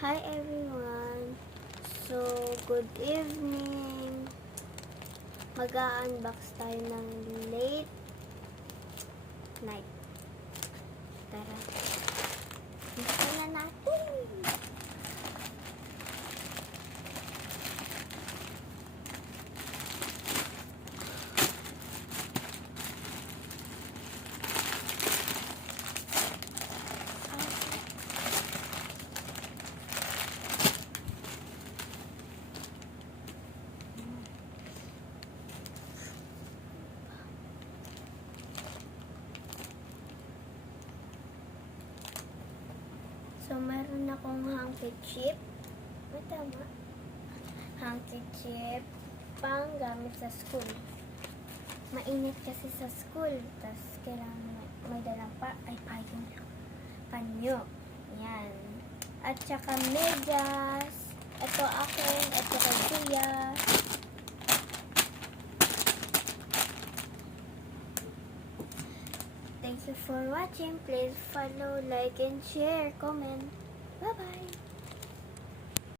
Hi everyone! So, good evening! Mag-a-unbox tayo ng late night. Tara! Gusto na natin! So, meron akong handkerchief. Tama. Handkerchief pang gamit sa school. Mainit kasi sa school. Tapos, kailangan may dalang panyo. Yan. At saka medyas. Ito akin. At saka kuya. Thank you for watching. Please follow, like, and share, comment. Bye-bye.